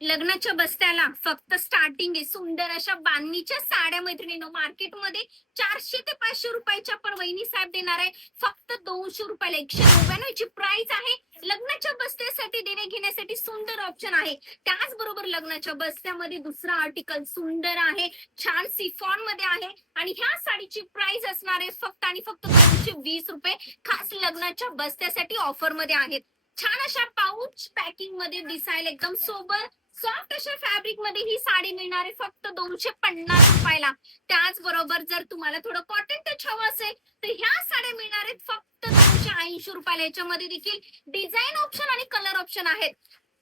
लग्नाच्या बस्त्याला फक्त स्टार्टिंग आहे सुंदर अशा बांधणीच्या साड्या मैत्रिणींनो. मार्केटमध्ये 400 ते 500 रुपयाच्या पण वहिनी साहेब देणार आहे फक्त 200 रुपयाला. 199 ची प्राइस आहे. लग्नाच्या बस्त्यासाठी देणे घेण्यासाठी सुंदर ऑप्शन आहे. त्याचबरोबर लग्नाच्या बस्त्यामध्ये दुसरा आर्टिकल सुंदर आहे, छान सिफॉन मध्ये आहे आणि ह्या साडीची प्राइस असणार आहे फक्त आणि फक्त 220 रुपये. खास लग्नाच्या बस्त्यासाठी ऑफर मध्ये आहेत. छान अशा पाऊच पॅकिंग मध्ये दिसायला एकदम सोबर सॉफ्ट अशा फॅब्रिक मध्ये ही साडी मिळणार आहे फक्त 250 रुपयाला. त्याचबरोबर जर तुम्हाला थोडं कॉटन टच हवं असेल तर ह्या साड्या मिळणार आहेत फक्त 280 रुपयाला. याच्यामध्ये देखील डिझाईन ऑप्शन आणि कलर ऑप्शन आहेत.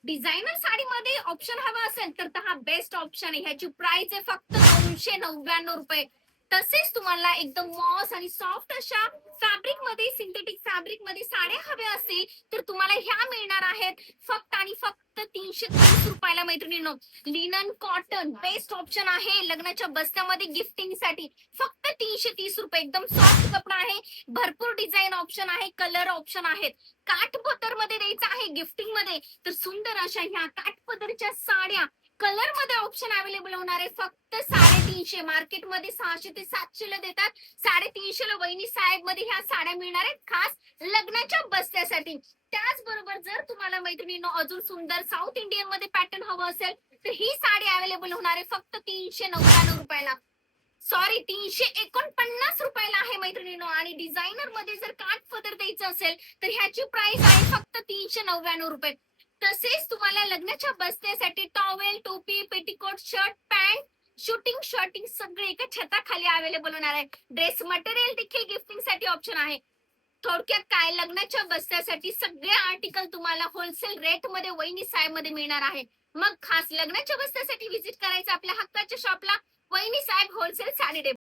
डिझायनर साडीमध्ये ऑप्शन हवा असेल तर हा बेस्ट ऑप्शन आहे. ह्याची प्राइस आहे फक्त 299 रुपये. तसेच तुम्हाला एकदम मॉस आणि सॉफ्ट अशा फॅब्रिक मध्ये सिंथेटिक फॅब्रिक मध्ये साड्या हव्या असतील तर तुम्हाला ह्या मिळणार आहेत फक्त आणि फक्त 330 रुपयाला मैत्रिणींनो. लिनन कॉटन बेस्ट ऑप्शन आहे लग्नाच्या बस्त्यामध्ये गिफ्टिंग साठी फक्त 330 रुपये. एकदम सॉफ्ट कपडा आहे, भरपूर डिझाईन ऑप्शन आहे, कलर ऑप्शन आहेत. काठपदर मध्ये द्यायचं आहे गिफ्टिंग मध्ये तर सुंदर अशा ह्या काठपदरच्या साड्या कलर मध्ये ऑप्शन अवेलेबल होणार आहे फक्त 350. मार्केटमध्ये 600 ते 700 ला देतात, 350 ला वहिनी साहेब मध्ये ह्या साड्या मिळणार आहेत खास लग्नाच्या बस्त्यासाठी. त्याचबरोबर जर तुम्हाला मैत्रिणींनो अजून सुंदर साऊथ इंडियन मध्ये पॅटर्न हवं असेल तर ही साडी अवेलेबल होणार आहे फक्त 399 रुपयाला. सॉरी 349 रुपयाला आहे मैत्रिणींनो. आणि डिझायनर मध्ये जर काठपदर द्यायचं असेल तर ह्याची प्राइस आहे फक्त 399 रुपये. तसेच तुम्हाला लग्नाच्या बस्त्यासाठी टॉवेल, टोपी, petticoat, shirt, pant, shooting shirting सगळे एका छताखाली अवेलेबल होणार आहे. ड्रेस मटेरियल देखील गिफ्टिंग साठी ऑप्शन आहे. थोडक्यात काय, लग्नाच्या बस्त्यासाठी सगळे आर्टिकल तुम्हाला होलसेल रेट मध्ये वहिनी साहेब मध्ये मिळणार आहे. मग खास लग्नाच्या बस्त्यासाठी व्हिजिट करायचं आपल्या हक्काच्या शॉपला वहिनी साहेब होलसेल साडी डेपो.